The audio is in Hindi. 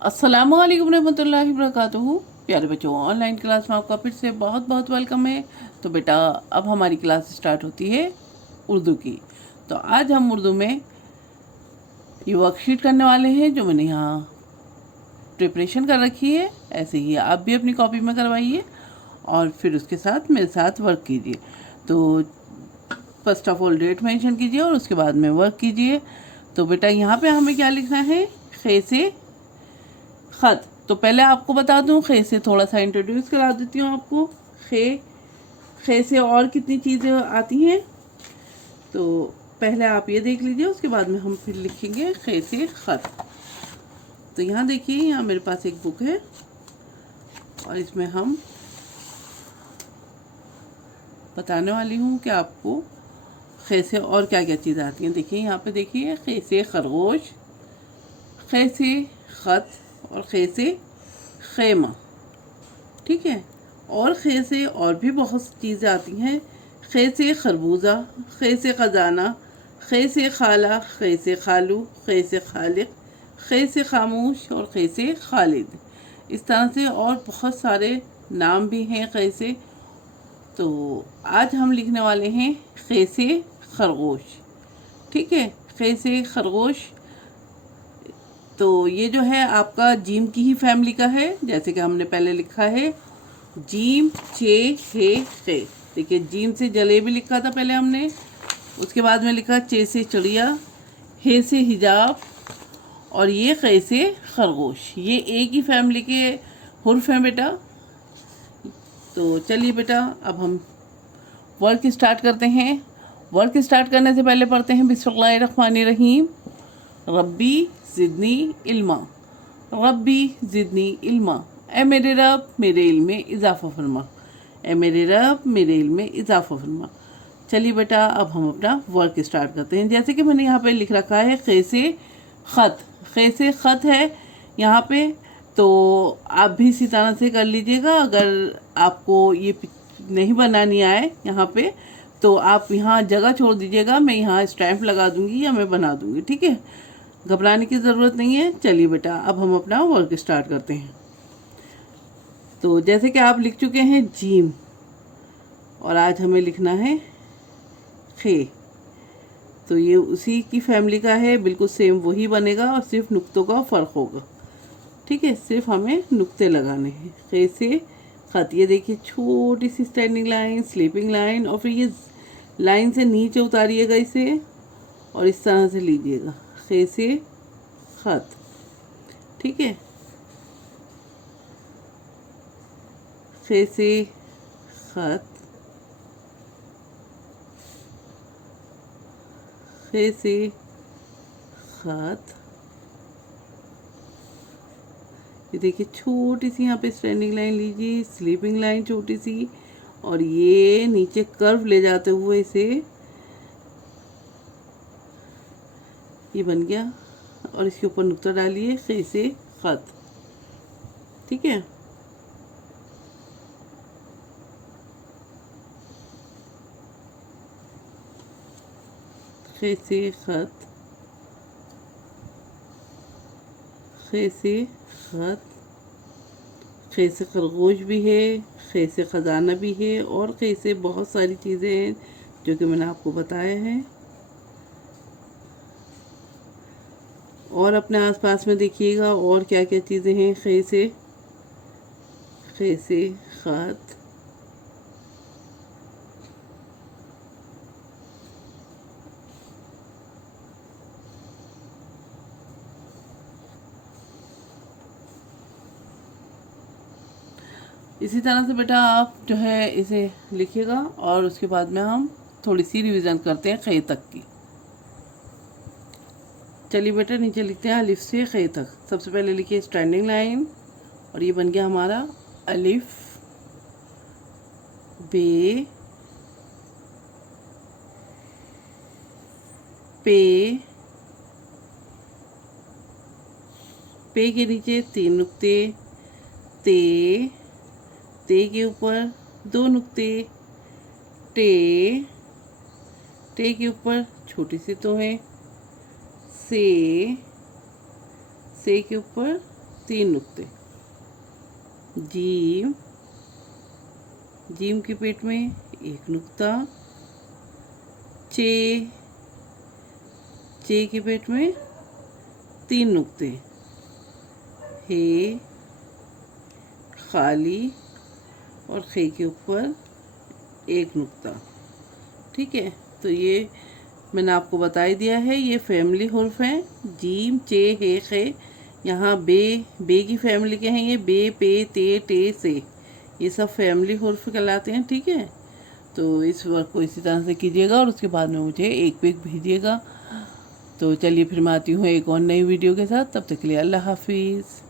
अस्सलामुअलैकुम रहमतुल्लाहि वबरकातुहू। प्यारे बच्चों, ऑनलाइन क्लास में आपका फिर से बहुत बहुत वेलकम है। तो बेटा, अब हमारी क्लास स्टार्ट होती है उर्दू की। तो आज हम उर्दू में ये वर्कशीट करने वाले हैं जो मैंने यहाँ प्रिपरेशन कर रखी है। ऐसे ही आप भी अपनी कॉपी में करवाइए और फिर उसके साथ मेरे साथ वर्क कीजिए। तो first of all date mention कीजिए और उसके बाद में वर्क कीजिए। तो बेटा, यहाँ पे हमें क्या लिखना है? खे से खत। तो पहले आपको बता दूं, खे से थोड़ा सा इंट्रोड्यूस करा देती हूँ आपको। खे खे से और कितनी चीज़ें आती हैं, तो पहले आप ये देख लीजिए, उसके बाद में हम फिर लिखेंगे खे से खत। तो यहाँ देखिए, यहाँ मेरे पास एक बुक है और इसमें हम बताने वाली हूँ कि आपको खे से और क्या क्या चीज़ें आती हैं। देखिए यहाँ पे, देखिए खे से खरगोश, खे से खत और खे से खेमा। ठीक है। और खे से और भी बहुत सी चीज़ें आती हैं। खे से खरबूजा, खे से ख़जाना, खे से खाला, खे से खालू, खे से खालिक, खे से खामोश और खे से खालिद। इस तरह से और बहुत सारे नाम भी हैं खे से। तो आज हम लिखने वाले हैं खे से खरगोश। ठीक है, खे से खरगोश। तो ये जो है आपका जीम की ही फैमिली का है, जैसे कि हमने पहले लिखा है जीम चे हे खे। देखिए, जीम से जलेबी लिखा था पहले हमने, उसके बाद में लिखा चे से चिड़िया, हे से हिजाब और ये खे से खरगोश। ये एक ही फैमिली के हुर्फ हैं बेटा। तो चलिए बेटा, अब हम वर्क स्टार्ट करते हैं। वर्क स्टार्ट करने से पहले पढ़ते हैं बिस्मिल्लाहिर्रहमानिर्रहीम। रब्बी ज़िदनी इल्मा, रब्बी ज़िदनी इल्मा। ए मेरे रब, मेरे इल्म में इजाफ़ा फरमा। ए मेरे रब, मेरे इल्म में इजाफ़ा फरमा। चलिए बेटा, अब हम अपना वर्क स्टार्ट करते हैं। जैसे कि मैंने यहाँ पे लिख रखा है खे से ख़त। खे से ख़त है यहाँ पे, तो आप भी इसी तरह से कर लीजिएगा। अगर आपको ये नहीं बनानी आए यहाँ पे, तो आप यहाँ जगह छोड़ दीजिएगा, मैं यहाँ स्टैम्प लगा दूँगी या मैं बना दूँगी। ठीक है, घबराने की ज़रूरत नहीं है। चलिए बेटा, अब हम अपना वर्क स्टार्ट करते हैं। तो जैसे कि आप लिख चुके हैं जीम, और आज हमें लिखना है खे। तो ये उसी की फैमिली का है, बिल्कुल सेम वही बनेगा और सिर्फ नुक्तों का फ़र्क होगा। ठीक है, सिर्फ हमें नुक्ते लगाने हैं। खे से खत। ये देखिए, छोटी सी स्टैंडिंग लाइन, स्लीपिंग लाइन, और फिर ये लाइन से नीचे उतारिएगा इसे और इस तरह से लीजिएगा, खे से खत। ठीक है, खे से खत, खे से खत। ये देखिए, छोटी सी यहाँ पे स्टैंडिंग लाइन लीजिए, स्लीपिंग लाइन छोटी सी, और ये नीचे कर्व ले जाते हुए इसे, ये बन गया, और इसके ऊपर नुक्ता डालिए, खे से खत। ठीक है, खे से खत, खे से खत। खे से खरगोश भी है, खे से ख़जाना भी है, और खे से बहुत सारी चीज़ें हैं जो कि मैंने आपको बताया है। और अपने आसपास में देखिएगा और क्या क्या चीज़ें हैं खे से खत। इसी तरह से बेटा आप जो है इसे लिखिएगा, और उसके बाद में हम थोड़ी सी रिवीजन करते हैं खे तक की। चलिए बेटा, नीचे लिखते हैं अलिफ से खे तक। सबसे पहले लिखिए स्टैंडिंग लाइन, और ये बन गया हमारा अलिफ बे पे। पे के नीचे 3 नुक्ते, ते, ते के ऊपर 2 नुक्ते, टे, टे के ऊपर छोटी सी तो है, से के ऊपर 3 नुक्ते। जीम, जीम के पेट में 1 नुक्ता। चे, चे के पेट में 3 नुक्ते। हे, खाली और खे के ऊपर 1 नुक्ता। ठीक है, तो ये मैंने आपको बता ही दिया है, ये फैमिली हुर्फ हैं। जीम, चे, हे, खे। यहाँ बे की फैमिली के हैं ये, बे, पे, ते, टे, से। ये सब फैमिली हुर्फ कहलाते हैं। ठीक है, तो इस वर्क को इसी तरह से कीजिएगा और उसके बाद में मुझे एक पिक भेजिएगा। तो चलिए फिर मैं आती हूँ एक और नई वीडियो के साथ। तब तक के लिए अल्लाह हाफिज़।